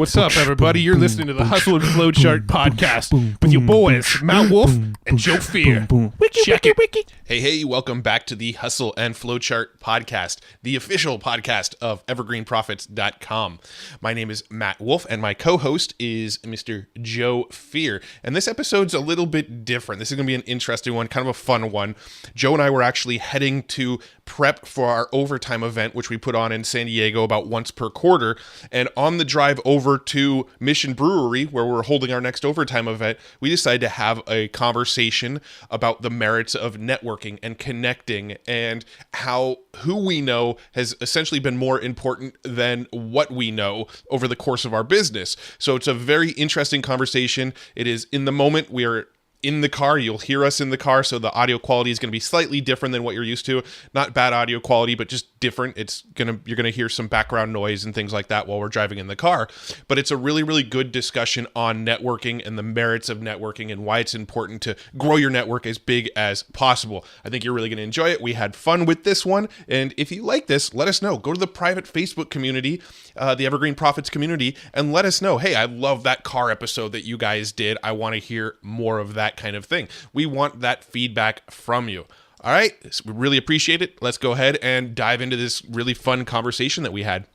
What's up, everybody? You're listening to the Hustle and Flowchart podcast with your boys, Matt Wolf and Joe Fear. Check it. Hey, welcome back to the Hustle and Flowchart podcast, the official podcast of evergreenprofits.com. My name is Matt Wolf, and my co-host is Mr. Joe Fear. And this episode's a little bit different. This is going to be an interesting one, kind of a fun one. Joe and I were actually heading to prep for our overtime event, which we put on in San Diego about once per quarter. And on the drive over to Mission Brewery, where we're holding our next overtime event, we decided to have a conversation about the merits of networking and connecting, and how who we know has essentially been more important than what we know over the course of our business. So it's a very interesting conversation. It is in the moment. We are in the car. You'll hear us in the car, so the audio quality is going to be slightly different than what you're used to. Not bad audio quality, but just different. You're going to hear some background noise and things like that while we're driving in the car. But it's a really, really good discussion on networking and the merits of networking and why it's important to grow your network as big as possible. I think you're really going to enjoy it. We had fun with this one, and if you like this, let us know. Go to the private Facebook community, the Evergreen Profits community, and let us know, hey, I love that car episode that you guys did. I want to hear more of that kind of thing. We want that feedback from you. All right, so we really appreciate it. Let's go ahead and dive into this really fun conversation that we had.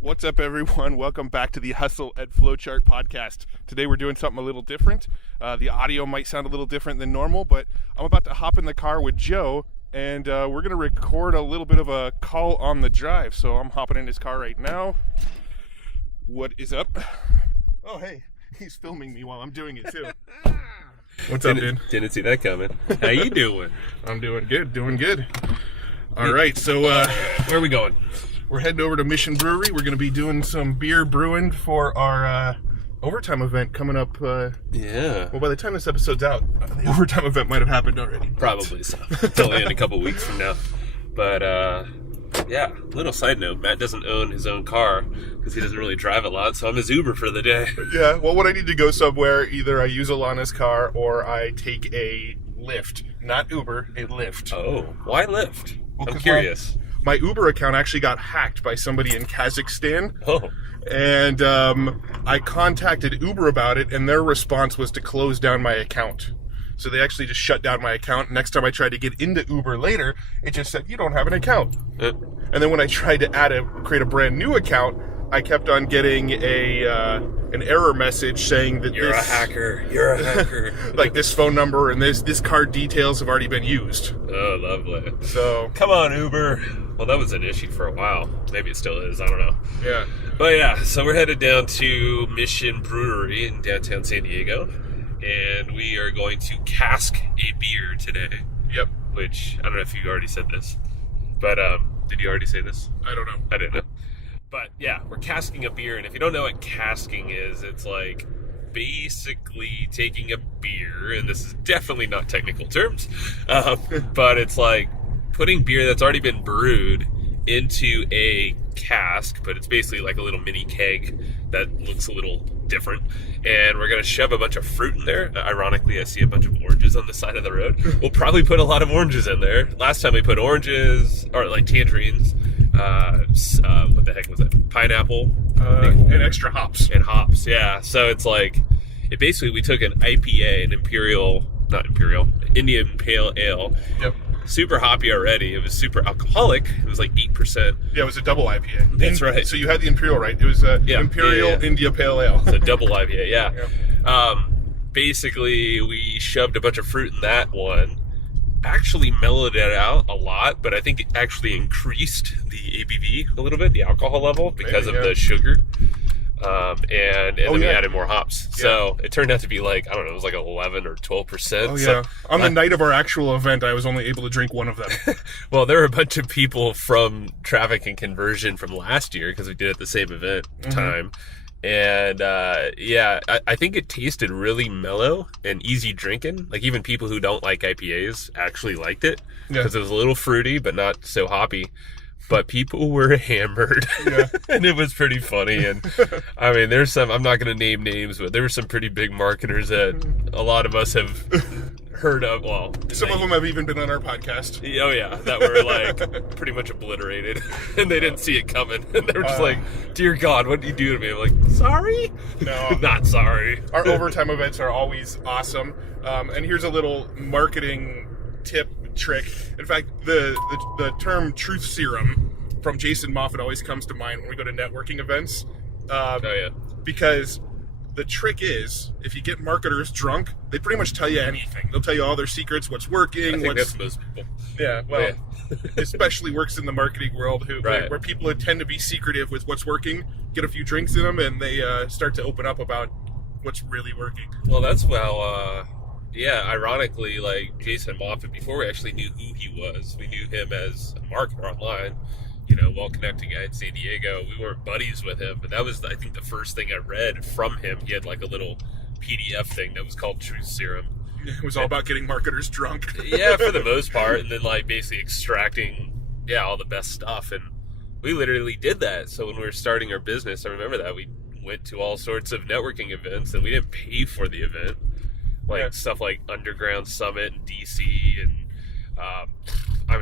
What's up, everyone? Welcome back to the Hustle and Flowchart podcast. Today we're doing something a little different. The audio might sound a little different than normal, but I'm about to hop in the car with Joe, and we're going to record a little bit of a call on the drive. So I'm hopping in his car right now. What is up? Oh, hey, he's filming me while I'm doing it too. What's up, dude? Didn't see that coming. How you doing? I'm doing good. All right, so where are we going? We're heading over to Mission Brewery. We're going to be doing some beer brewing for our overtime event coming up. Yeah. Well, by the time this episode's out, the overtime event might have happened already. Probably so. It's only in a couple weeks from now. But, yeah, little side note, Matt doesn't own his own car because he doesn't really drive a lot, so I'm his Uber for the day. Yeah, well, when I need to go somewhere, either I use Alana's car or I take a Lyft. Not Uber, a Lyft. Oh, why Lyft? Well, I'm curious. My Uber account actually got hacked by somebody in Kazakhstan. Oh. And I contacted Uber about it, and their response was to close down my account. So they actually just shut down my account. Next time I tried to get into Uber later, it just said, you don't have an account. And then when I tried to create a brand new account, I kept on getting an error message saying that You're a hacker. Like this phone number and this card details have already been used. Oh, lovely. So come on, Uber. Well, that was an issue for a while. Maybe it still is. I don't know. Yeah. But yeah, so we're headed down to Mission Brewery in downtown San Diego. And we are going to cask a beer today. Yep. Which, I don't know if you already said this. But, did you already say this? I don't know. I didn't know. But, yeah, we're casking a beer. And if you don't know what casking is, it's like basically taking a beer. And this is definitely not technical terms. But it's like putting beer that's already been brewed into a cask. But it's basically like a little mini keg that looks a little different, and we're gonna shove a bunch of fruit in there. Ironically, I see a bunch of oranges on the side of the road. We'll probably put a lot of oranges in there. Last time we put oranges, or like tangerines, what the heck was that? Pineapple, and extra hops. And hops, yeah. So it's like, we took an IPA, Indian Pale Ale. Yep. Super hoppy already. It was super alcoholic. It was like 8%. Yeah, it was a double IPA. That's right. So you had the Imperial, right? It was Imperial India Pale Ale. It's a double IPA, yeah. Basically, we shoved a bunch of fruit in that one. Actually mellowed it out a lot, but I think it actually increased the ABV a little bit, the alcohol level, because of the sugar. And then we added more hops. Yeah. So it turned out to be like, I don't know, it was like 11 or 12%. Oh, yeah. So, on the night of our actual event, I was only able to drink one of them. Well, there were a bunch of people from traffic and conversion from last year, because we did it at the same event time. And, I think it tasted really mellow and easy drinking. Like, even people who don't like IPAs actually liked it, because it was a little fruity, but not so hoppy. But people were hammered, and it was pretty funny. And I mean, I'm not going to name names, but there were some pretty big marketers that a lot of us have heard of. Well, some of them have even been on our podcast. Oh yeah, that were like pretty much obliterated, and they didn't see it coming, and they were just like, "Dear God, what did you do to me?" I'm like, "Sorry, no, not sorry." Our overtime events are always awesome. And here's a little marketing trick. In fact, the term truth serum from Jason Moffat always comes to mind when we go to networking events. Because the trick is, if you get marketers drunk, they pretty much tell you anything. They'll tell you all their secrets, what's working. I think that's most people. Yeah, well, especially works in the marketing world, where people tend to be secretive with what's working, get a few drinks in them, and they start to open up about what's really working. Well, that's ironically, like Jason Moffat, before we actually knew who he was, we knew him as a marketer online. While connecting at San Diego, we weren't buddies with him, but that was, I think, the first thing I read from him. He had like a little PDF thing that was called Truth Serum. It was all about getting marketers drunk. Yeah, for the most part, and then like basically extracting, all the best stuff, and we literally did that. So when we were starting our business, I remember that we went to all sorts of networking events, and we didn't pay for the event, stuff like Underground Summit in DC, and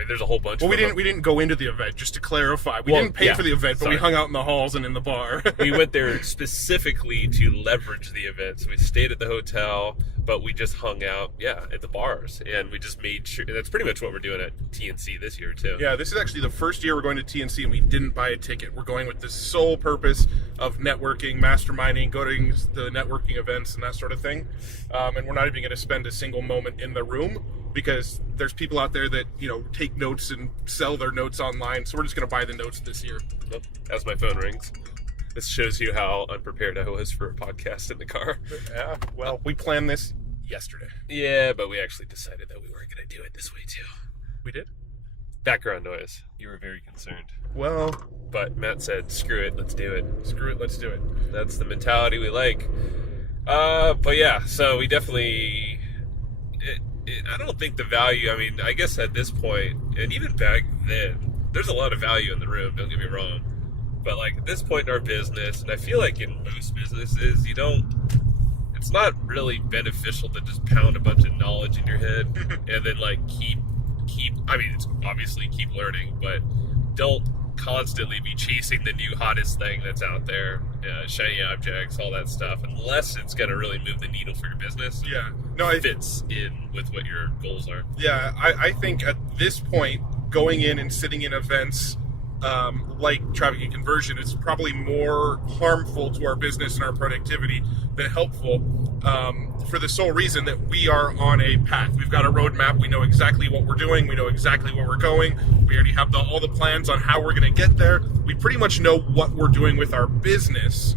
there's a whole bunch. Well, we didn't go into the event, just to clarify. We didn't pay for the event, but we hung out in the halls and in the bar. We went there specifically to leverage the event. So we stayed at the hotel, but we just hung out, at the bars, and we just made sure. That's pretty much what we're doing at TNC this year too. Yeah, this is actually the first year we're going to TNC, and we didn't buy a ticket. We're going with the sole purpose of networking, masterminding, going to the networking events, and that sort of thing. And we're not even going to spend a single moment in the room, because there's people out there that, take notes and sell their notes online. So we're just going to buy the notes this year. Nope. As my phone rings. This shows you how unprepared I was for a podcast in the car. Yeah, well, we planned this yesterday. Yeah, but we actually decided that we weren't going to do it this way too. We did? Background noise. You were very concerned. Well, but Matt said, screw it, let's do it. Screw it, let's do it. That's the mentality we like. But yeah, so we definitely... I don't think the value, I guess at this point, and even back then, there's a lot of value in the room, don't get me wrong. But like at this point in our business, and I feel like in most businesses, it's not really beneficial to just pound a bunch of knowledge in your head and then like keep, it's obviously keep learning, but don't constantly be chasing the new hottest thing that's out there, shiny objects, all that stuff, unless it's going to really move the needle for your business. Yeah. No, it fits in with what your goals are. Yeah, I think at this point, going in and sitting in events like traffic and conversion is probably more harmful to our business and our productivity than helpful, for the sole reason that we are on a path. We've got a roadmap. We know exactly what we're doing. We know exactly where we're going. We already have all the plans on how we're going to get there. We pretty much know what we're doing with our business,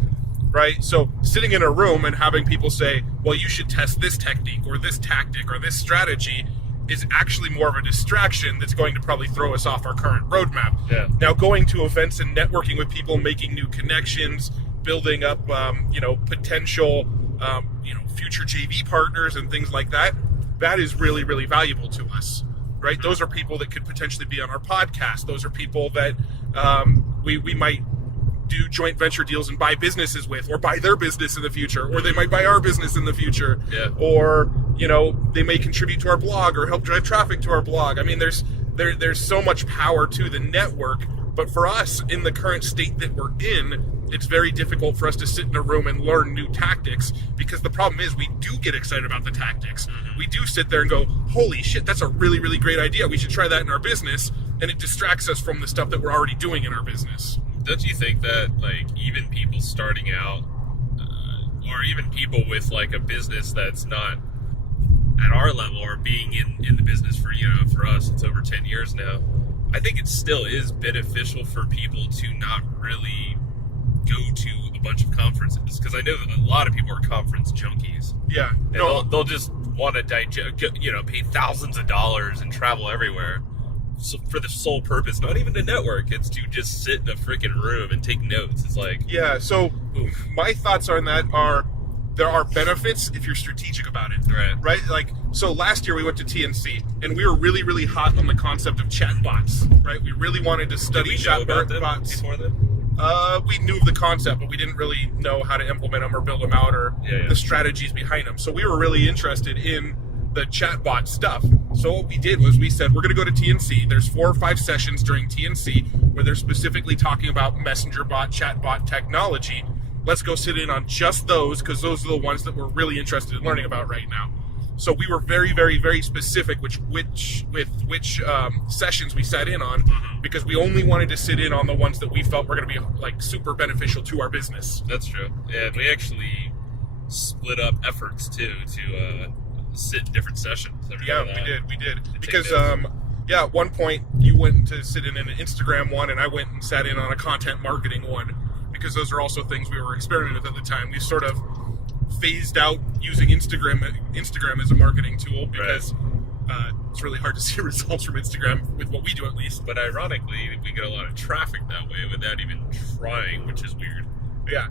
right? So sitting in a room and having people say, well, you should test this technique or this tactic or this strategy is actually more of a distraction that's going to probably throw us off our current roadmap. Yeah. Now, going to events and networking with people, making new connections, building up, potential, future JV partners and things like that, that is really, really valuable to us, right? Those are people that could potentially be on our podcast. Those are people that we might do joint venture deals and buy businesses with, or buy their business in the future, or they might buy our business in the future, or they may contribute to our blog or help drive traffic to our blog. There's so much power to the network, but for us in the current state that we're in, it's very difficult for us to sit in a room and learn new tactics, because the problem is we do get excited about the tactics. We do sit there and go, holy shit, that's a really, really great idea. We should try that in our business, and it distracts us from the stuff that we're already doing in our business. Don't you think that, like, even people starting out, or even people with, like, a business that's not at our level, or being in the business for, for us, it's over 10 years now, I think it still is beneficial for people to not really go to a bunch of conferences, because I know that a lot of people are conference junkies. Yeah. And they'll just want to pay thousands of dollars and travel everywhere. So for the sole purpose, not even to network, it's to just sit in a freaking room and take notes. It's like... Yeah, so my thoughts on that are, there are benefits if you're strategic about it. Right? Like, so last year we went to TNC, and we were really, really hot on the concept of chatbots, right? We really wanted to study chatbots. Before then? We knew of the concept, but we didn't really know how to implement them or build them out, or the strategies behind them. So we were really interested in the chatbot stuff. So what we did was we said, we're going to go to TNC. There's 4 or 5 sessions during TNC where they're specifically talking about messenger bot, chatbot technology. Let's go sit in on just those, because those are the ones that we're really interested in learning about right now. So we were very, very, very specific with which sessions we sat in on, because we only wanted to sit in on the ones that we felt were going to be like super beneficial to our business. That's true. And we actually split up efforts too to sit in different sessions. Yeah, we did. Because at one point you went to sit in an Instagram one, and I went and sat in on a content marketing one, because those are also things we were experimenting with at the time. We sort of phased out using Instagram as a marketing tool, because it's really hard to see results from Instagram with what we do, at least. But ironically, we get a lot of traffic that way without even trying, which is weird. Yeah.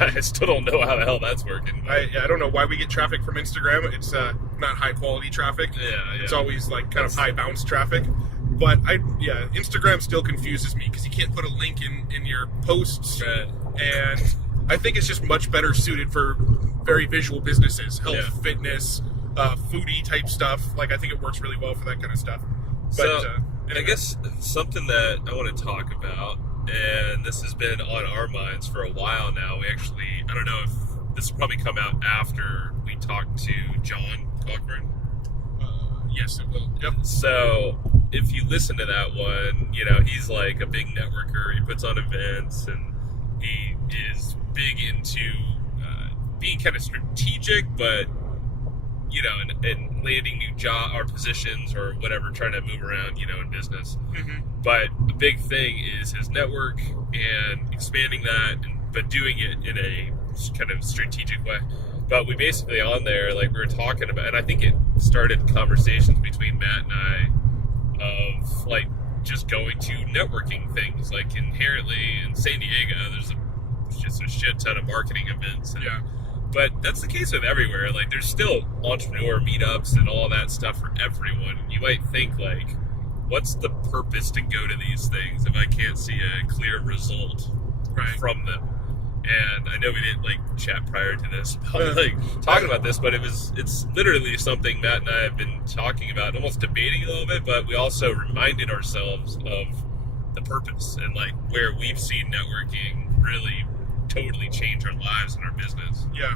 I still don't know how the hell that's working. I don't know why we get traffic from Instagram. It's not high quality traffic. Yeah. It's always like kind of high bounce traffic. But Instagram still confuses me, because you can't put a link in your posts. Right. And I think it's just much better suited for very visual businesses, health, fitness, foodie type stuff. Like, I think it works really well for that kind of stuff. But, I guess something that I want to talk about, and this has been on our minds for a while now. We actually, I don't know if this will probably come out after we talk to John Cochran. Yes, it will. Yep. So if you listen to that one, he's like a big networker. He puts on events, and he is big into being kind of strategic, but and landing new job or positions or whatever, trying to move around, in business. Mm-hmm. But the big thing is his network and expanding that, but doing it in a kind of strategic way. But we basically on there, like we were talking about, and I think it started conversations between Matt and I of like just going to networking things. Like inherently in San Diego, there's just a shit ton of marketing events. And, but that's the case with everywhere. Like there's still entrepreneur meetups and all that stuff for everyone. You might think like, what's the purpose to go to these things if I can't see a clear result from them? And I know we didn't like chat prior to this about like talking about this, but it's literally something Matt and I have been talking about, almost debating a little bit, but we also reminded ourselves of the purpose and like where we've seen networking really totally change our lives and our business. Yeah.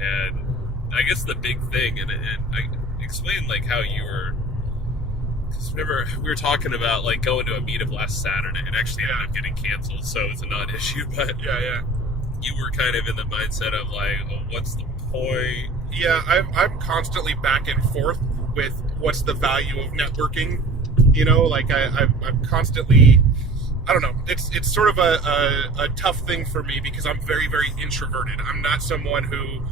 And I guess the big thing, and I explained like how you were, because remember we were talking about like going to a meetup last Saturday and actually ended up getting canceled, so it's a non-issue, but you were kind of in the mindset of like, well, what's the point? Yeah, I'm constantly back and forth with what's the value of networking. Like I'm constantly, I don't know. It's sort of a tough thing for me because I'm very, very introverted. I'm not someone who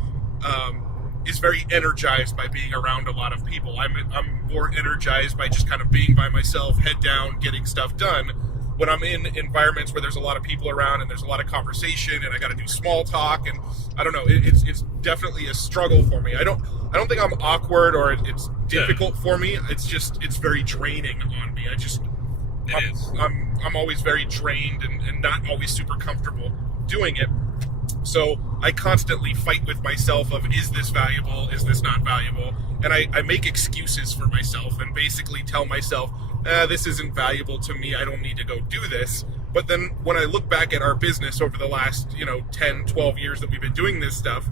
is very energized by being around a lot of people. I'm more energized by just kind of being by myself, head down, getting stuff done. When I'm in environments where there's a lot of people around and there's a lot of conversation and I got to do small talk, and I don't know, it's definitely a struggle for me. I don't think I'm awkward or it's difficult for me. It's very draining on me. I'm always very drained and not always super comfortable doing it. So I constantly fight with myself of, is this valuable? Is this not valuable? And I make excuses for myself and basically tell myself, this isn't valuable to me. I don't need to go do this. But then when I look back at our business over the last, 10, 12 years that we've been doing this stuff,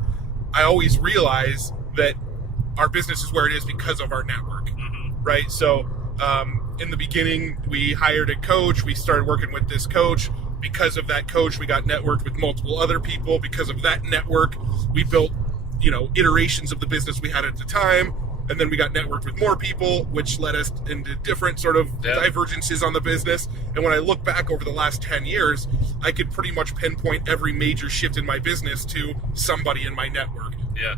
I always realize that our business is where it is because of our network, right? So in the beginning, we hired a coach. We started working with this coach. Because of that coach, we got networked with multiple other people. Because of that network, we built, iterations of the business we had at the time. And then we got networked with more people, which led us into different sort of divergences on the business. And when I look back over the last 10 years, I could pretty much pinpoint every major shift in my business to somebody in my network. Yeah.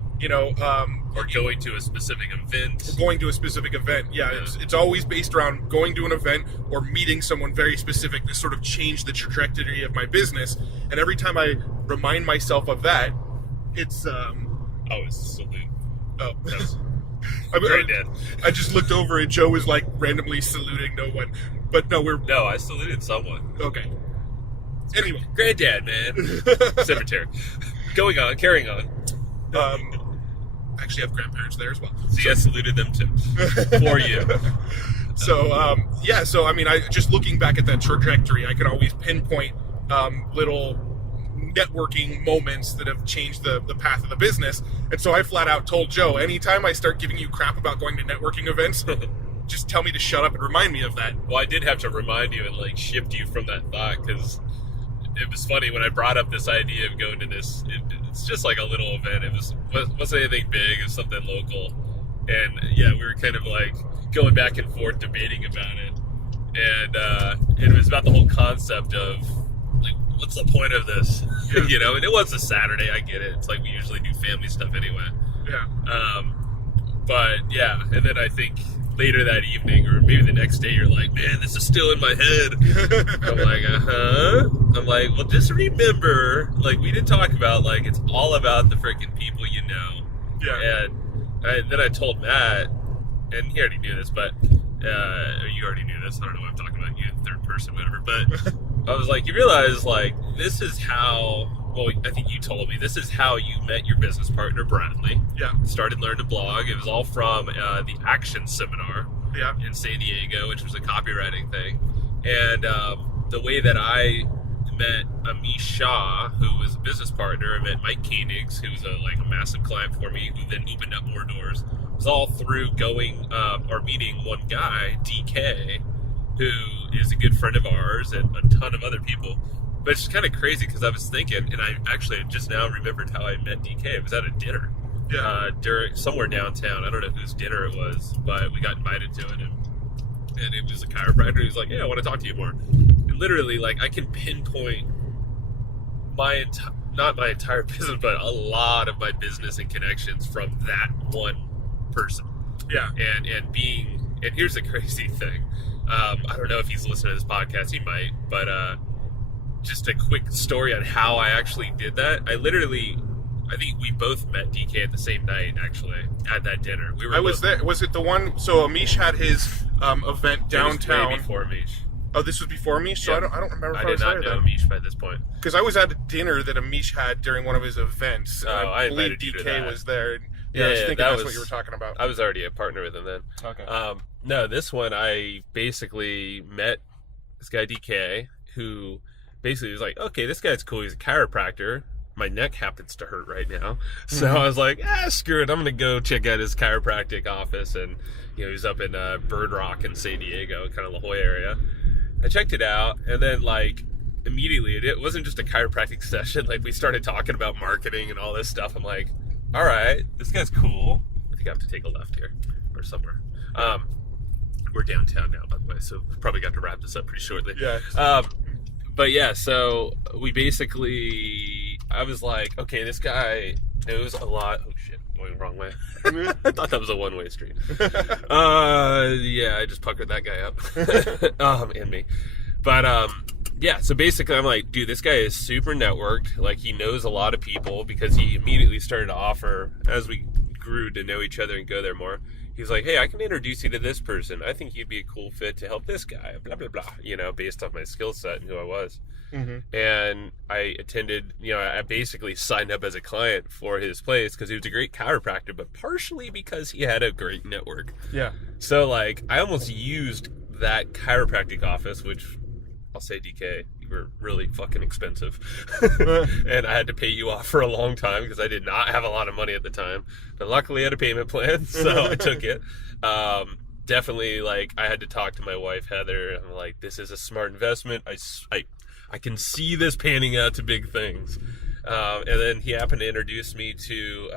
Or going to a specific event. Yeah. It's always based around going to an event or meeting someone very specific to sort of change the trajectory of my business. And every time I remind myself of that, it's it's salute. Oh. Granddad. I just looked over and Joe was like randomly saluting no one. But no, I saluted someone. Okay. Anyway. Granddad, man. Cemetery. Carrying on. actually have grandparents there as well. See, I saluted them too. For you. So, so, I mean, just looking back at that trajectory, I could always pinpoint little networking moments that have changed the path of the business. And so I flat out told Joe, anytime I start giving you crap about going to networking events, just tell me to shut up and remind me of that. Well, I did have to remind you and like shift you from that thought, because it was funny when I brought up this idea of going to this. It's just like a little event. It wasn't anything big. It was something local, and yeah, we were kind of like going back and forth debating about it, and it was about the whole concept of like, what's the point of this? Yeah. You know, and it was a Saturday. I get it. It's like we usually do family stuff anyway. Yeah. But yeah, and then I think later that evening, or maybe the next day, you're like, man, this is still in my head. I'm like, I'm like, well, just remember, like, we didn't talk about, like, it's all about the freaking people you know. Yeah. And then I told Matt, and he already knew this, but, or you already knew this, I don't know what I'm talking about, you in third person, whatever, but I was like, you realize, like, this is how, well, I think you told me, this is how you met your business partner, Bradley. Yeah. Started learning to blog. It was all from the Action Seminar in San Diego, which was a copywriting thing. And the way that I met Amish Shah, who was a business partner, I met Mike Koenigs, who was a massive client for me, who then opened up more doors. It was all through going or meeting one guy, DK, who is a good friend of ours, and a ton of other people. But it's kind of crazy, because I was thinking, and I actually just now remembered how I met DK. It was at a dinner. Yeah. Somewhere downtown. I don't know whose dinner it was, but we got invited to it. And it was a chiropractor. He was like, yeah, I want to talk to you more. And literally, like, I can pinpoint not my entire business, but a lot of my business and connections from that one person. Yeah. And here's the crazy thing. I don't know if he's listening to this podcast. He might, but just a quick story on how I actually did that. I think we both met DK at the same night, actually, at that dinner. I was there. Was it the one? So Amish had his event downtown. It was way before Amish. Oh, this was before Amish? So Yeah. I don't remember if I I was did there not know then. Amish by this point. Because I was at a dinner that Amish had during one of his events. Oh, and I I believe invited you to DK that. was there. Yeah, I was thinking that that's was what you were talking about. I was already a partner with him then. Okay. No, this one I basically met this guy DK, who basically was like, okay, this guy's cool. He's a chiropractor. My neck happens to hurt right now. So I was like, screw it. I'm going to go check out his chiropractic office. And, he's up in Bird Rock in San Diego, kind of La Jolla area. I checked it out. And then, immediately, it wasn't just a chiropractic session. We started talking about marketing and all this stuff. I'm like, all right, this guy's cool. I think I have to take a left here or somewhere. We're downtown now, by the way, so probably got to wrap this up pretty shortly. Yeah. But yeah, so we basically, I was like, okay, this guy knows a lot. Oh shit, going the wrong way. I thought that was a one-way street. Yeah, I just puckered that guy up. And me. But yeah, so basically I'm like, dude, this guy is super networked. He knows a lot of people, because he immediately started to offer, as we grew to know each other and go there more, he's like, hey, I can introduce you to this person. I think you'd be a cool fit to help this guy, blah, blah, blah, based off my skill set and who I was. Mm-hmm. And I attended, I basically signed up as a client for his place because he was a great chiropractor, but partially because he had a great network. Yeah. So, I almost used that chiropractic office, which I'll say, DK, you were really fucking expensive. And I had to pay you off for a long time because I did not have a lot of money at the time. But luckily I had a payment plan, so I took it. Definitely, I had to talk to my wife, Heather. I'm like, this is a smart investment. I can see this panning out to big things. And then he happened to introduce me to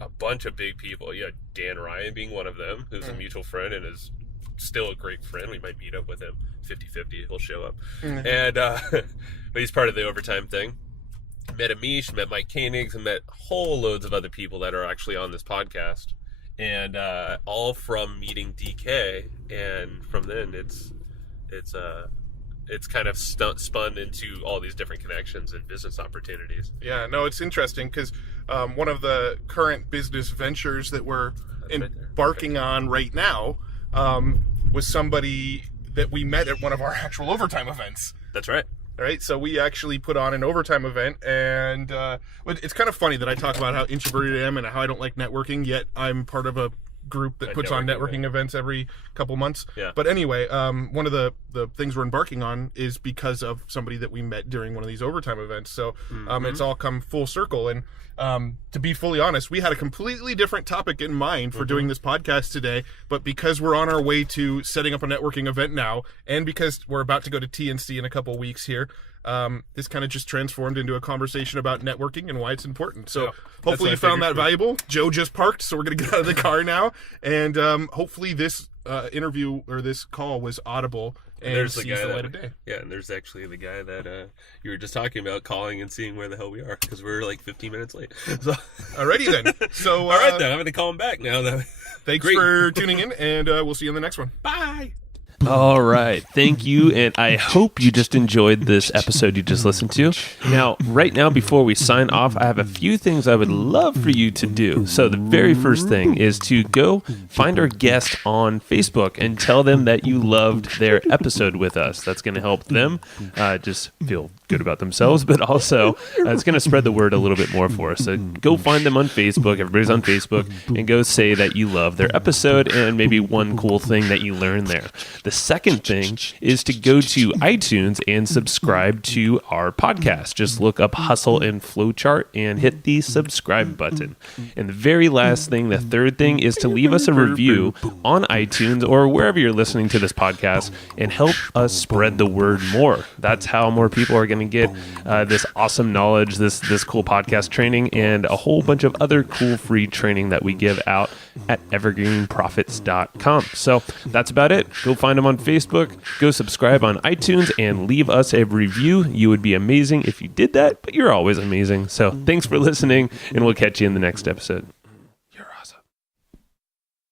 a bunch of big people. Dan Ryan being one of them, who's a mutual friend and is still a great friend. We might meet up with him 50-50. He'll show up. Mm-hmm. And but he's part of the overtime thing. Met Amish, met Mike Koenigs, and met whole loads of other people that are actually on this podcast. And all from meeting DK. And from then it's kind of spun into all these different connections and business opportunities. Yeah, no, it's interesting because one of the current business ventures that we're embarking on right now was somebody that we met at one of our actual overtime events. That's right. All right, so we actually put on an overtime event, and it's kind of funny that I talk about how introverted I am and how I don't like networking, yet I'm part of a group that puts on networking events every couple months. Yeah. But anyway, one of the things we're embarking on is because of somebody that we met during one of these overtime events. So it's all come full circle. And to be fully honest, we had a completely different topic in mind for doing this podcast today. But because we're on our way to setting up a networking event now, and because we're about to go to TNC in a couple weeks here, this kind of just transformed into a conversation about networking and why it's important. So hopefully you found that valuable. Joe just parked, so we're going to get out of the car now. And hopefully this interview or this call was audible and sees the light of day. Yeah, and there's actually the guy that you were just talking about calling and seeing where the hell we are, because we're like 15 minutes late. So. Alrighty then. So all right then, I'm going to call him back now. Thanks for tuning in, and we'll see you in the next one. Bye. All right. Thank you. And I hope you just enjoyed this episode you just listened to. Now, right now, before we sign off, I have a few things I would love for you to do. So the very first thing is to go find our guest on Facebook and tell them that you loved their episode with us. That's going to help them just feel good about themselves, but also it's going to spread the word a little bit more for us. So go find them on Facebook. Everybody's on Facebook, and go say that you love their episode and maybe one cool thing that you learned there. The second thing is to go to iTunes and subscribe to our podcast. Just look up Hustle and Flowchart and hit the subscribe button. And the very last thing, the third thing, is to leave us a review on iTunes or wherever you're listening to this podcast and help us spread the word more. That's how more people are going to get this awesome knowledge, this cool podcast training, and a whole bunch of other cool free training that we give out at evergreenprofits.com. So that's about it. Go find them on Facebook, go subscribe on iTunes, and leave us a review. You would be amazing if you did that, but you're always amazing. So thanks for listening, and we'll catch you in the next episode.